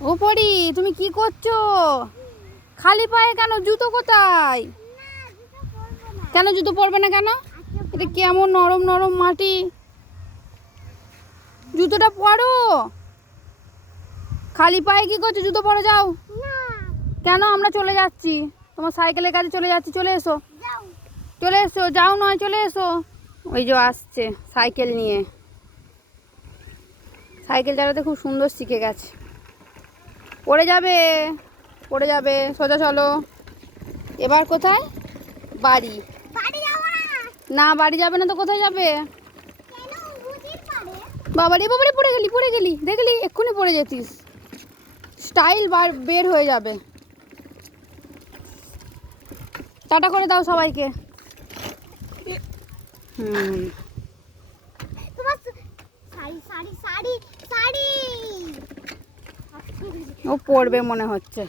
ও পরি, তুমি কি করছ? খালি পায়ে কেন? জুতো কোথায়? কেন জুতো পরবে না কেন? এটা কেমন নরম নরম মাটি। জুতোটা পরো। খালি পায়ে কি করছ? জুতো পরে, যাও। কেন? আমরা চলে যাচ্ছি। তোমার সাইকেলের কাছে চলে যাচ্ছি। চলে এসো। চলে এসো। যাও নয়, চলে এসো। ওই যে আসছে সাইকেল নিয়ে। সাইকেল চালাতে খুব সুন্দর শিখে গেছে। পড়ে যাবে পড়ে যাবে সোজা চলো। এবার কোথায়? বাড়ি। না। বাড়ি যাবে না তো কোথায় যাবে? বাবারে বাবারে পড়ে গেলি পড়ে গেলি। দেখলি এক্ষুনি পড়ে যেতিস। স্টাইল বার বের হয়ে যাবে। টাটা করে দাও সবাইকে। হুম। তোমার শাড়ি শাড়ি শাড়ি শাড়ি। ও পড়বে মনে হচ্ছে।